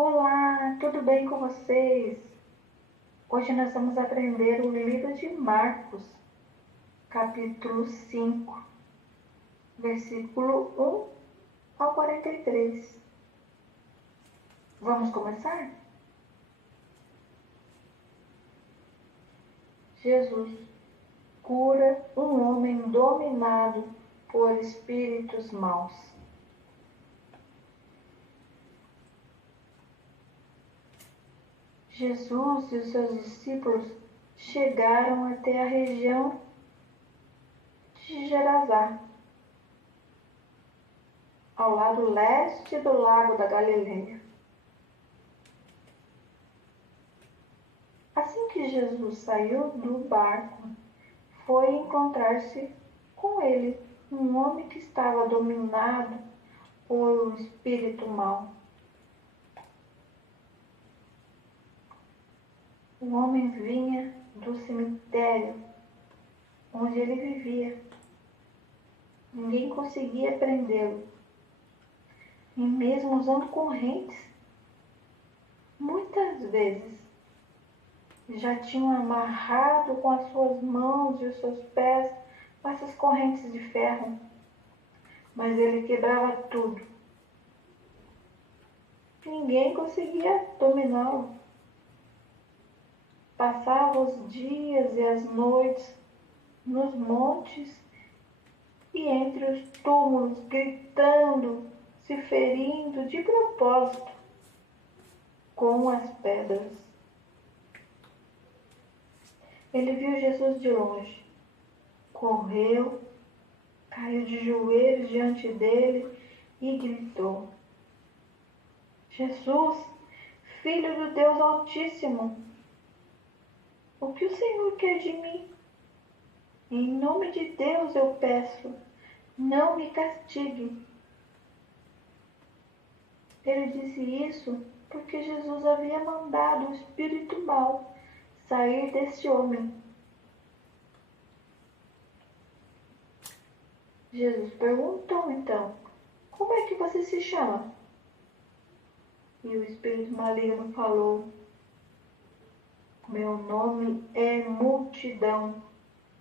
Olá, tudo bem com vocês? Hoje nós vamos aprender o livro de Marcos, capítulo 5, versículo 1 ao 43. Vamos começar? Jesus cura um homem dominado por espíritos maus. Jesus e os seus discípulos chegaram até a região de Gerazá, ao lado leste do lago da Galileia. Assim que Jesus saiu do barco, foi encontrar-se com ele um homem que estava dominado por um espírito mau. O homem vinha do cemitério onde ele vivia. Ninguém conseguia prendê-lo. E mesmo usando correntes, muitas vezes já tinham amarrado com as suas mãos e os seus pés com essas correntes de ferro. Mas ele quebrava tudo. Ninguém conseguia dominá-lo. Passava os dias e as noites nos montes e entre os túmulos, gritando, se ferindo de propósito com as pedras. Ele viu Jesus de longe, correu, caiu de joelhos diante dele e gritou: Jesus, Filho do Deus Altíssimo, o que o Senhor quer de mim? Em nome de Deus eu peço, não me castigue. Ele disse isso porque Jesus havia mandado o espírito mau sair desse homem. Jesus perguntou então: como é que você se chama? E o espírito maligno falou: meu nome é Multidão,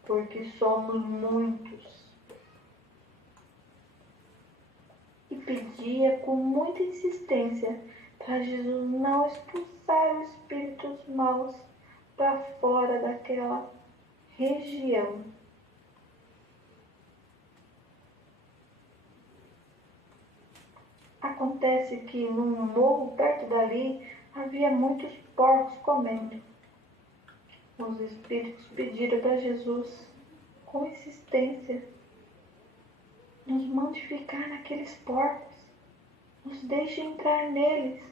porque somos muitos. E pedia com muita insistência para Jesus não expulsar os espíritos maus para fora daquela região. Acontece que num morro perto dali havia muitos porcos comendo. Os espíritos pediram para Jesus, com insistência: nos mande ficar naqueles porcos, nos deixe entrar neles.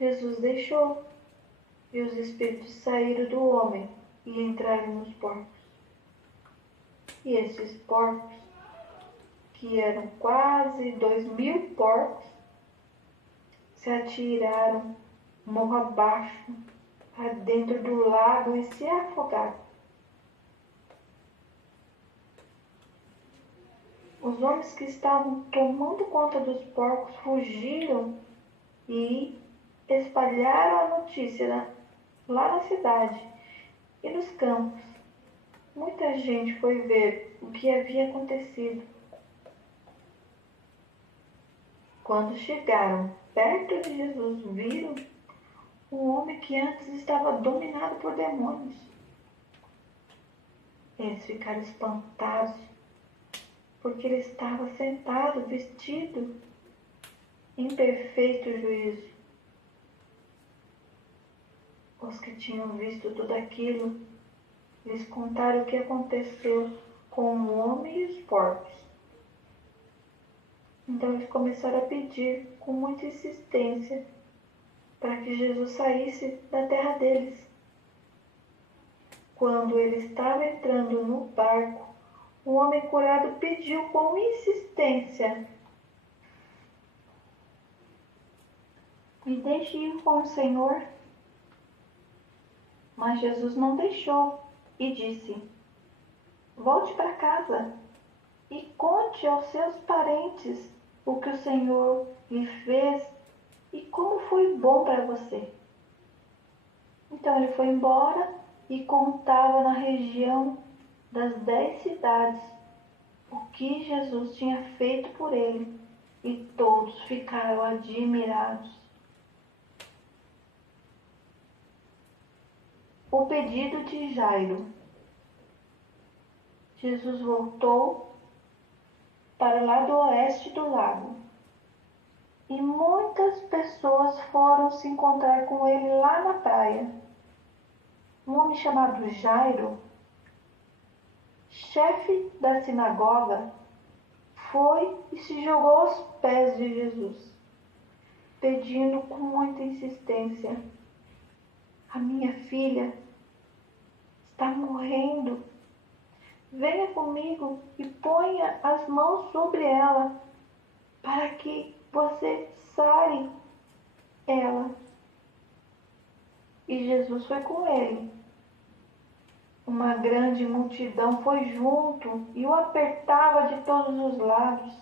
Jesus deixou, e os espíritos saíram do homem e entraram nos porcos. E esses porcos, que eram quase 2.000 porcos, se atiraram morro abaixo para dentro do lago e se afogaram. Os homens que estavam tomando conta dos porcos fugiram e espalharam a notícia lá na cidade e nos campos. Muita gente foi ver o que havia acontecido. Quando chegaram perto de Jesus, viram um homem que antes estava dominado por demônios. Eles ficaram espantados, porque ele estava sentado, vestido em perfeito juízo. Os que tinham visto tudo aquilo lhes contaram o que aconteceu com o homem e os porcos. Então eles começaram a pedir com muita insistência para que Jesus saísse da terra deles. Quando ele estava entrando no barco, o homem curado pediu com insistência: me deixe ir com o Senhor. Mas Jesus não deixou e disse: volte para casa e conte aos seus parentes o que o Senhor lhe fez bom para você. Então ele foi embora e contava na região das 10 cidades o que Jesus tinha feito por ele, e todos ficaram admirados. O pedido de Jairo. Jesus voltou para o lado oeste do lago, e muitas pessoas foram se encontrar com ele lá na praia. Um homem chamado Jairo, chefe da sinagoga, foi e se jogou aos pés de Jesus, pedindo com muita insistência: a minha filha está morrendo. Venha comigo e ponha as mãos sobre ela, para que você sare ela. E Jesus foi com ele. Uma grande multidão foi junto e o apertava de todos os lados.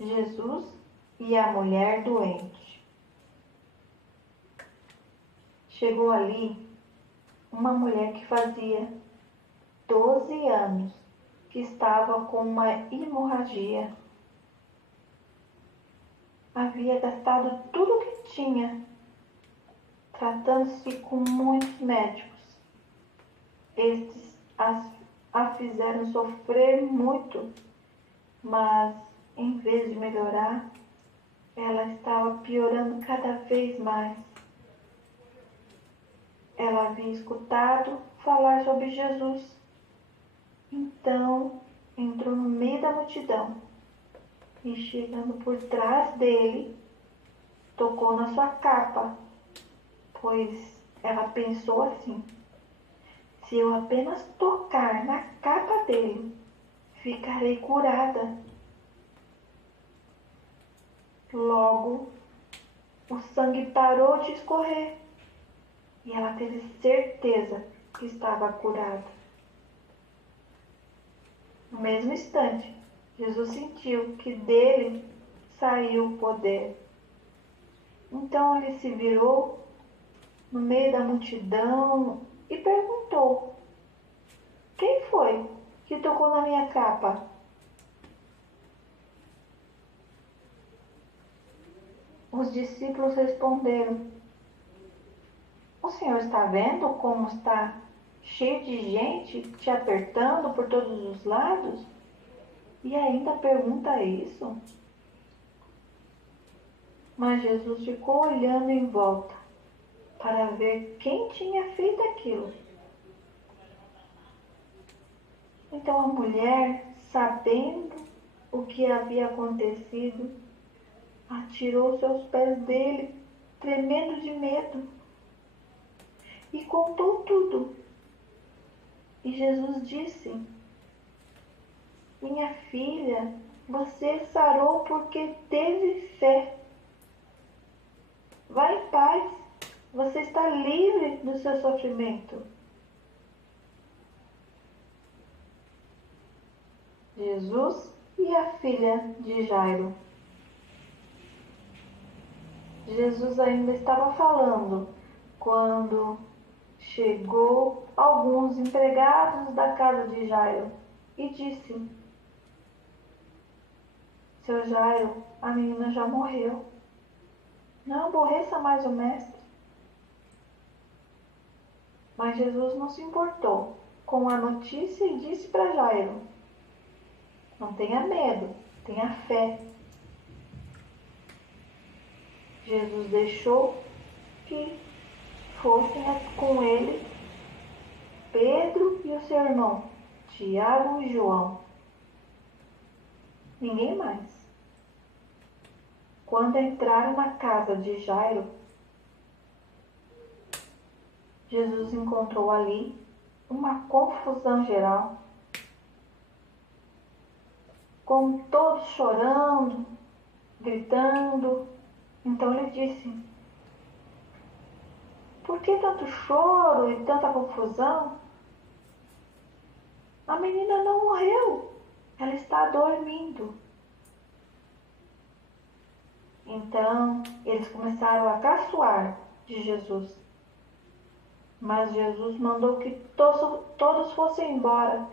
Jesus e a mulher doente. Chegou ali uma mulher que fazia 12 anos que estava com uma hemorragia. Havia gastado tudo o que tinha, tratando-se com muitos médicos. Estes a fizeram sofrer muito, mas em vez de melhorar, ela estava piorando cada vez mais. Ela havia escutado falar sobre Jesus. Então entrou no meio da multidão e, chegando por trás dele, tocou na sua capa, pois ela pensou assim: se eu apenas tocar na capa dele, ficarei curada. Logo, o sangue parou de escorrer e ela teve certeza que estava curada. No mesmo instante, Jesus sentiu que dele saiu o poder. Então ele se virou no meio da multidão e perguntou: quem foi que tocou na minha capa? Os discípulos responderam: o senhor está vendo como está cheio de gente te apertando por todos os lados? E ainda pergunta isso? Mas Jesus ficou olhando em volta para ver quem tinha feito aquilo. Então a mulher, sabendo o que havia acontecido, atirou-se aos pés dele, tremendo de medo, e contou tudo. E Jesus disse: minha filha, você sarou porque teve fé. Vá em paz, você está livre do seu sofrimento. Jesus e a filha de Jairo. Jesus ainda estava falando quando chegou alguns empregados da casa de Jairo e disse: seu Jairo, a menina já morreu. Não aborreça mais o mestre. Mas Jesus não se importou com a notícia e disse para Jairo: não tenha medo, tenha fé. Jesus deixou que fossem com ele Pedro e o seu irmão, Tiago e João. Ninguém mais. Quando entraram na casa de Jairo, Jesus encontrou ali uma confusão geral, com todos chorando, gritando. Então ele disse: por que tanto choro e tanta confusão? A menina não morreu, ela está dormindo. Então, eles começaram a caçoar de Jesus. Mas Jesus mandou que todos fossem embora.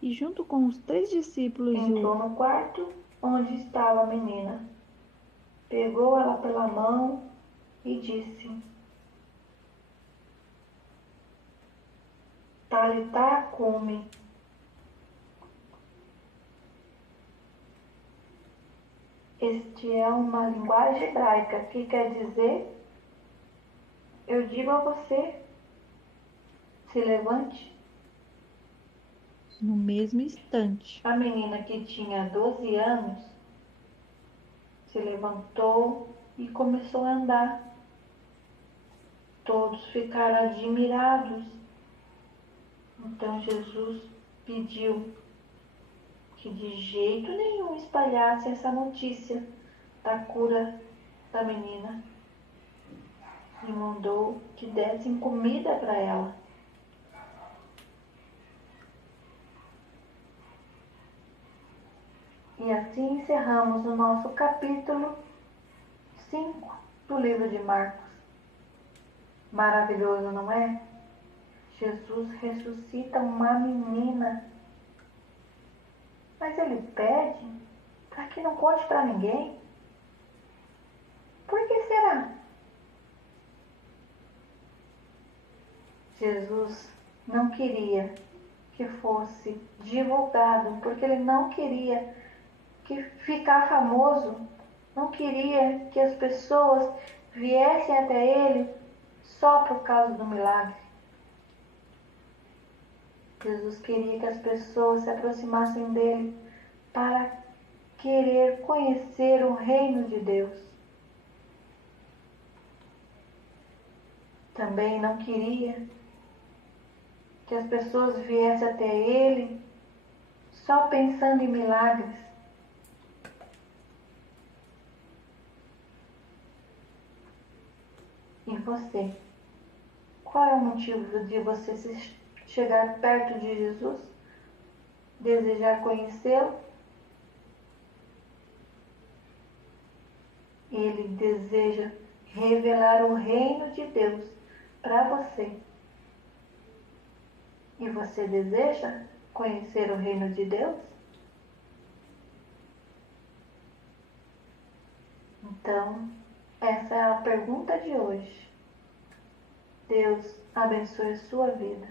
E junto com os 3 discípulos Entrou no quarto onde estava a menina. Pegou ela pela mão e disse: Talitá cumi. Este é uma linguagem hebraica que quer dizer: eu digo a você, se levante. no mesmo instante. A menina, que tinha 12 anos, se levantou e começou a andar. Todos ficaram admirados. Então Jesus pediu que de jeito nenhum espalhasse essa notícia da cura da menina e mandou que dessem comida para ela. E assim encerramos o nosso capítulo 5 do livro de Marcos. Maravilhoso, não é? Jesus ressuscita uma menina, mas ele pede para que não conte para ninguém. Por que será? Jesus não queria que fosse divulgado, porque ele não queria que ficar famoso, não queria que as pessoas viessem até ele só por causa do milagre. Jesus queria que as pessoas se aproximassem dele para querer conhecer o reino de Deus. Também não queria que as pessoas viessem até ele só pensando em milagres. E você? Qual é o motivo de você chegar perto de Jesus? Desejar conhecê-lo? Ele deseja revelar o reino de Deus para você. E você deseja conhecer o reino de Deus? Então, essa é a pergunta de hoje. Deus abençoe a sua vida.